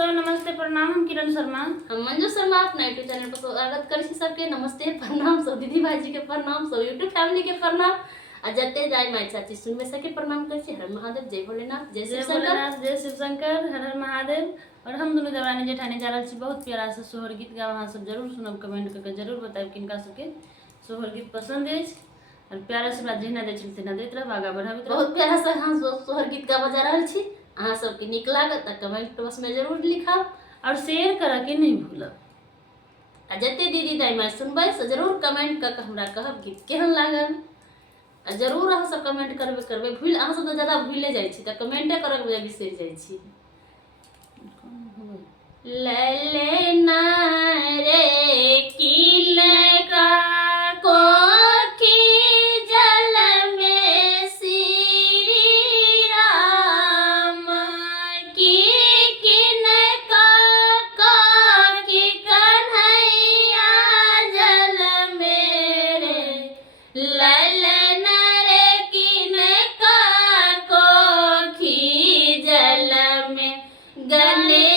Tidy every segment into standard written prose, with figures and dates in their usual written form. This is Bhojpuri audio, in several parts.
नमस्कार नमस्ते प्रणाम। हम किरण शर्मा, हम मंजू शर्मा अपना यूट्यूब चैनल पर स्वागत कर सबके। नमस्ते प्रणाम सब दीदी भाई के प्रणाम, सब यूट्यूब फैमिली के प्रणाम आ जते जाय माय चाची सुनबे सके प्रणाम कर छी। हर महादेव, जय भोलेनाथ, जय शिव शंकर, जय शिव शंकर, हर हर महादेव। और हम दोनों देवरानी जेठानी जा रहा छी बहुत प्यारा से सोहर गीत गाओ। अहाँ सब जरूर सुनब, कमेंट करके जरूर बताएब किनका सबके सोहर गीत पसंद अछि। और प्यारा से जेना दै छी तेना दैत रहब, आगा बढ़ाबैत रहब। बहुत प्यारा से अहाँ सोहर गीत गाबऽ जा रहल छी। अहाँ सबके नीक लागत त कमेंट बॉक्स में जरूर लिखब और शेयर करऽ के नहीं भूलब। आ जते दीदी दाई माय सुनबै से जरूर कमेंट करके हमरा कहब गीत केहन लागल। आ जरूर अहाँ सब कमेंट करबै भूल अहाँ सब तो ज्यादा भूले जाइ छी त कमेंटे करब बिसरि जाइ छी। ले ना रे की लगा कोठी जल में श्री राम की किनका की कन्हैया जल मेरे ललन रे किनका कोठी जल में गले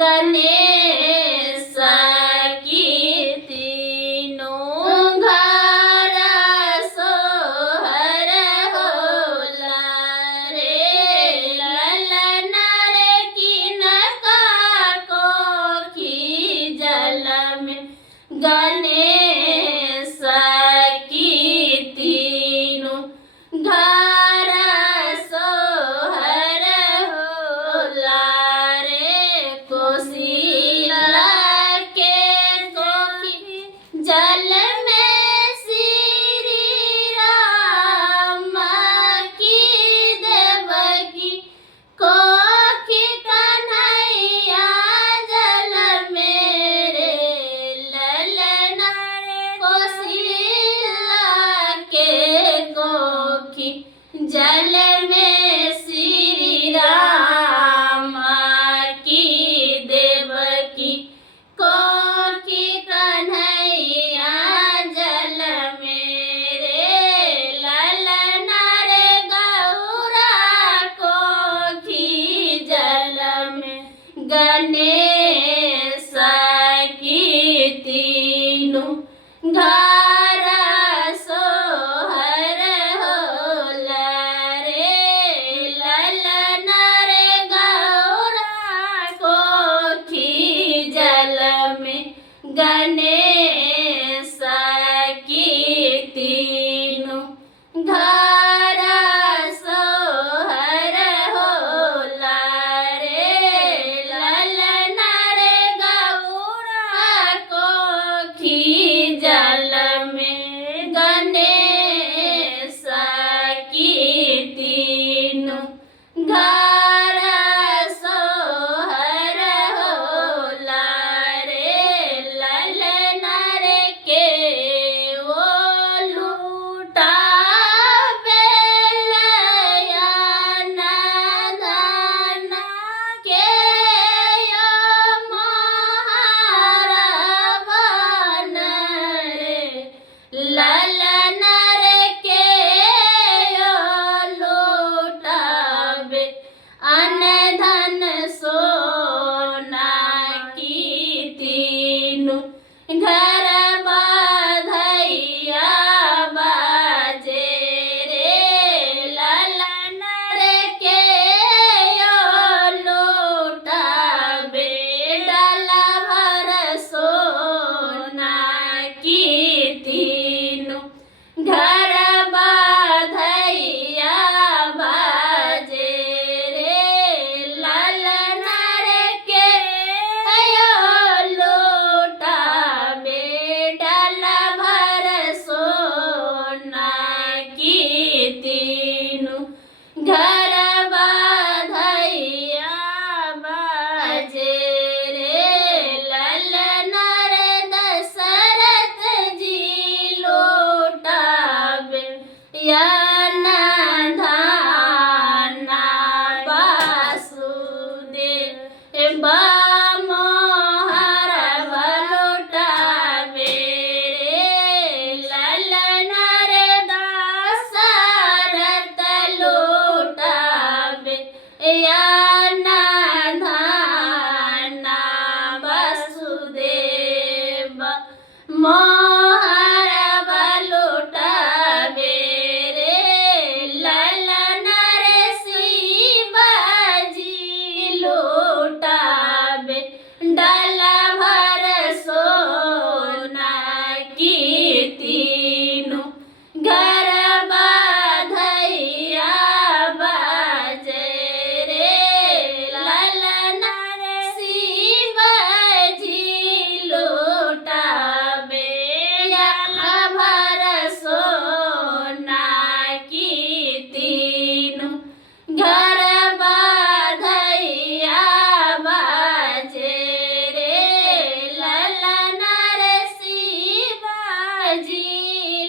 गणेश की तीनों घर सोहर होला रे ललन रे किनका कोठी जल में गणेश की तीनों घर सोहर होला जल में श्री राम की देवकी कोठी कन्हैया जल मेरे ललन कोशिला के कोठी जल में श्री राम की देवकी कोठी कन्हैया जल मेरे ललन रे गौरा कोठी जल में गणेश की तीनों घर सोहर होला रे ललन रे गौरा कोठी जल में गणेश की तीनों घर सोहर होला रे ललन मोहर लुटावे रे ललन रे दशरथ लुटावे या धना वसुदेव मोहर लुटावे रे ललन रे शिवजी लुटावे डाला भर सोना की तीनों घर बधैया बाजे रे ललन रे शिवजी लुटावे या भर सोना की तीनों घर बधैया बाजे रे ललन रे शिवजी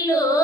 लुटावे।